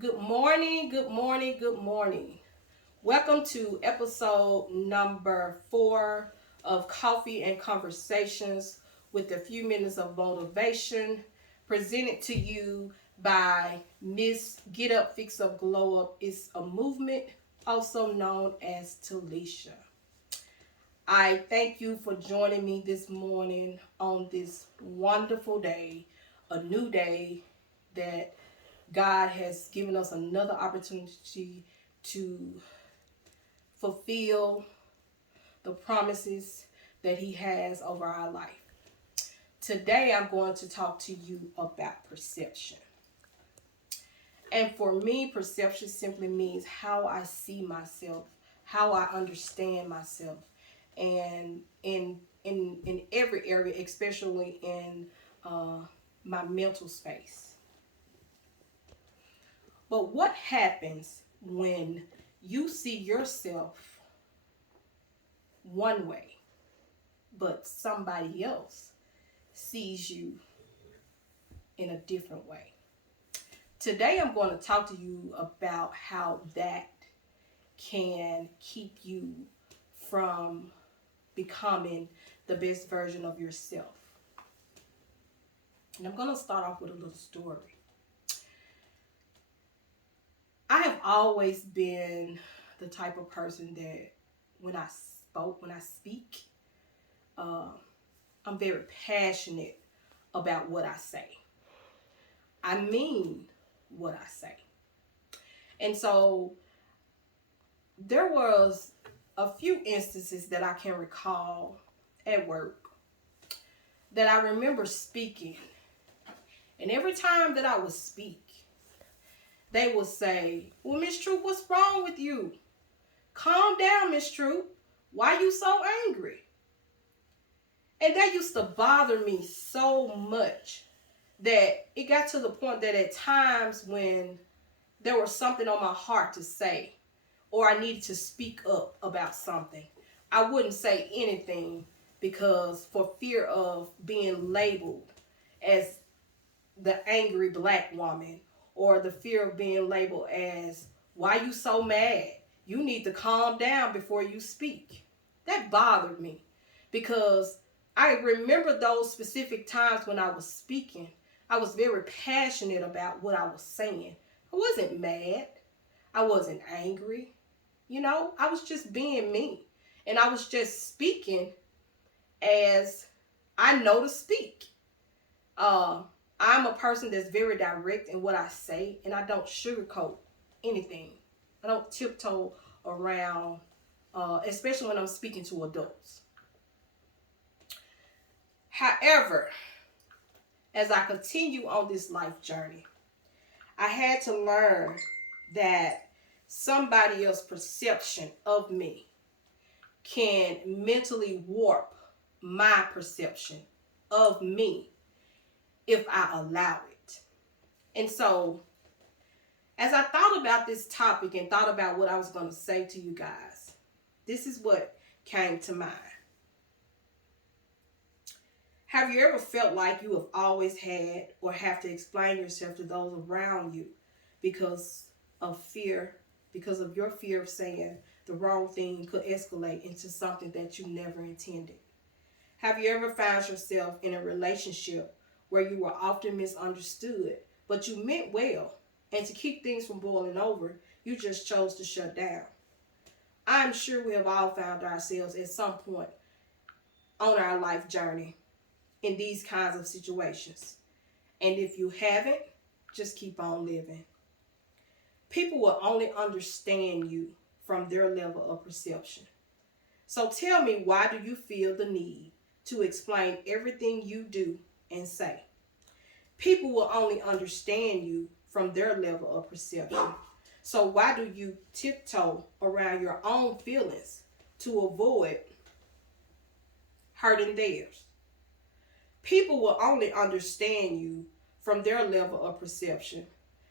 Good morning, good morning, good morning. Welcome to episode number 4 of Coffee and Conversations with a few minutes of motivation, presented to you by Miss Get Up, Fix Up, Glow Up. It's a movement, also known as Talisha. I thank you for joining me this morning on this wonderful day, a new day that God has given us another opportunity to fulfill the promises that He has over our life. Today, I'm going to talk to you about perception. And for me, perception simply means how I see myself, how I understand myself, and in every area, especially in my mental space. But what happens when you see yourself one way, but somebody else sees you in a different way? Today, I'm going to talk to you about how that can keep you from becoming the best version of yourself. And I'm going to start off with a little story. I have always been the type of person that when I speak, uh, I'm very passionate about what I say. I mean what I say. And so there was a few instances that I can recall at work that I remember speaking. And every time that I would speak, they would say, "Well, Miss Troop, what's wrong with you? Calm down, Miss Troop. Why you so angry?" And that used to bother me so much that it got to the point that at times when there was something on my heart to say, or I needed to speak up about something, I wouldn't say anything because for fear of being labeled as the angry black woman, or the fear of being labeled as, "Why you so mad? You need to calm down before you speak." That bothered me because I remember those specific times when I was speaking. I was very passionate about what I was saying. I wasn't mad. I wasn't angry. I was just being me. And I was just speaking as I know to speak. Uh, I'm a person that's very direct in what I say, and I don't sugarcoat anything. I don't tiptoe around, especially when I'm speaking to adults. However, as I continue on this life journey, I had to learn that somebody else's perception of me can mentally warp my perception of me if I allow it. And so, as I thought about this topic and thought about what I was going to say to you guys, this is what came to mind. Have you ever felt like you have always had or have to explain yourself to those around you because of fear, because of your fear of saying the wrong thing could escalate into something that you never intended? Have you ever found yourself in a relationship where you were often misunderstood, but you meant well, and to keep things from boiling over, you just chose to shut down? I'm sure we have all found ourselves at some point on our life journey in these kinds of situations. And if you haven't, just keep on living. People will only understand you from their level of perception. So tell me, why do you feel the need to explain everything you do and say? People will only understand you from their level of perception. So why do you tiptoe around your own feelings to avoid hurting theirs? People will only understand you from their level of perception.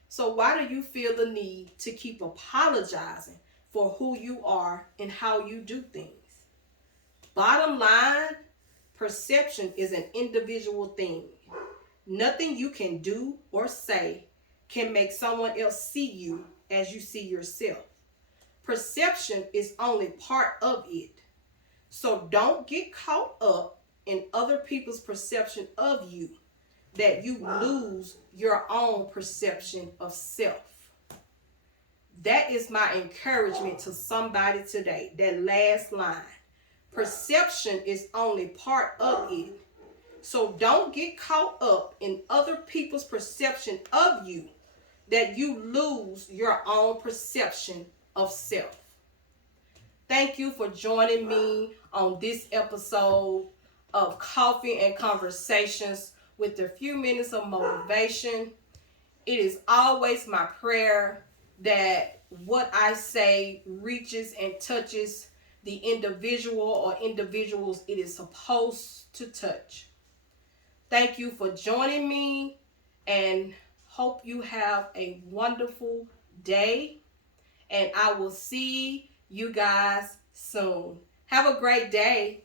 So why do you feel the need to keep apologizing for who you are and how you do things? Bottom line, perception is an individual thing. Nothing you can do or say can make someone else see you as you see yourself. Perception is only part of it. So don't get caught up in other people's perception of you that you lose your own perception of self. That is my encouragement to somebody today. That last line. Perception is only part of it. So don't get caught up in other people's perception of you that you lose your own perception of self. Thank you for joining me on this episode of Coffee and Conversations with a few minutes of motivation. It is always my prayer that what I say reaches and touches the individual or individuals it is supposed to touch. Thank you for joining me and hope you have a wonderful day. And I will see you guys soon. Have a great day.